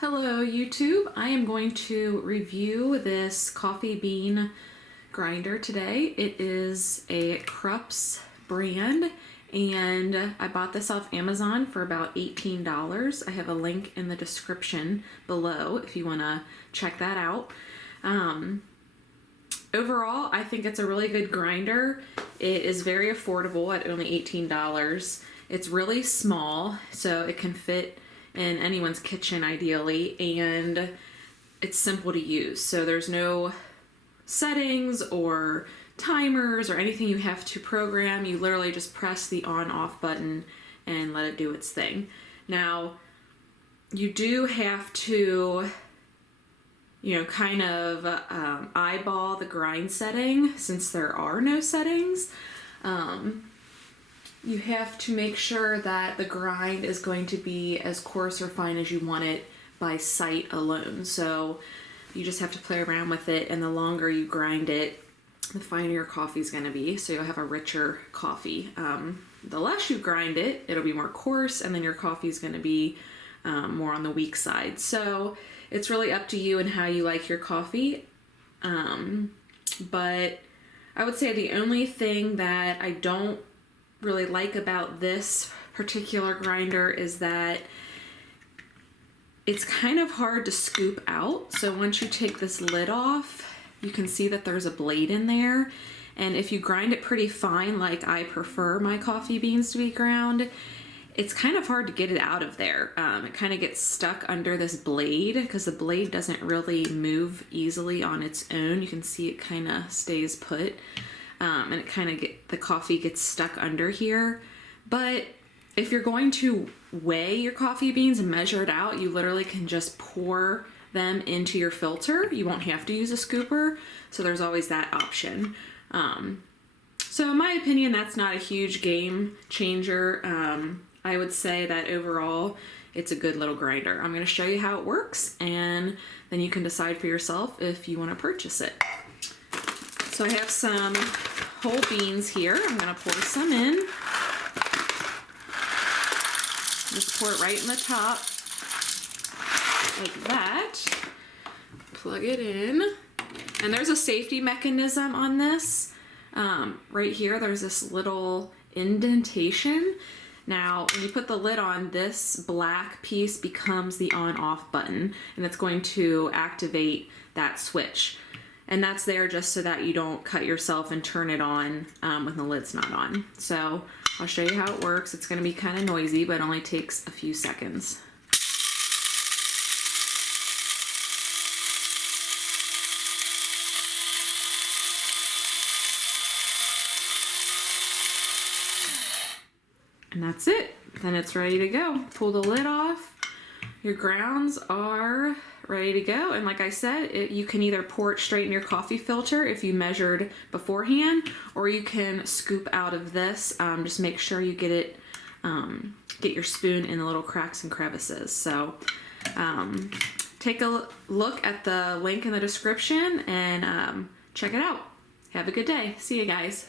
Hello YouTube, I am going to review this coffee bean grinder today. It is a KRUPS brand and I bought this off Amazon for about $18. I have a link in the description below if you want to check that out. Overall, I think it's a really good grinder. It is very affordable at only $18. It's really small, so it can fit in anyone's kitchen ideally, and it's simple to use. So there's no settings or timers or anything you have to program. You literally just press the on-off button and let it do its thing. Now, you do have to, kind of eyeball the grind setting since there are no settings. You have to make sure that the grind is going to be as coarse or fine as you want it by sight alone. So you just have to play around with it, and the longer you grind it, the finer your coffee is going to be, so you'll have a richer coffee. The less you grind it, it'll be more coarse, and then your coffee is going to be more on the weak side. So it's really up to you and how you like your coffee. But I would say the only thing that I don't really like about this particular grinder is that it's kind of hard to scoop out. So once you take this lid off, you can see that there's a blade in there. And if you grind it pretty fine, like I prefer my coffee beans to be ground, it's kind of hard to get it out of there. It kind of gets stuck under this blade because the blade doesn't really move easily on its own. You can see it kind of stays put. And it kind of the coffee gets stuck under here. But if you're going to weigh your coffee beans and measure it out, you literally can just pour them into your filter. You won't have to use a scooper, so there's always that option. So in my opinion, that's not a huge game changer. I would say that overall, it's a good little grinder. I'm going to show you how it works, and then you can decide for yourself if you want to purchase it. So I have some whole beans here. I'm going to pour some in. Just pour it right in the top, like that. Plug it in. And there's a safety mechanism on this. Right here, there's this little indentation. Now, when you put the lid on, this black piece becomes the on-off button, and it's going to activate that switch. And that's there just so that you don't cut yourself and turn it on when the lid's not on. So I'll show you how it works. It's going to be kind of noisy, but it only takes a few seconds. And that's it. Then it's ready to go. Pull the lid off. Your grounds are ready to go. And like I said, you can either pour it straight in your coffee filter if you measured beforehand, or you can scoop out of this. Just make sure you get your spoon in the little cracks and crevices. So take a look at the link in the description and check it out. Have a good day. See you guys.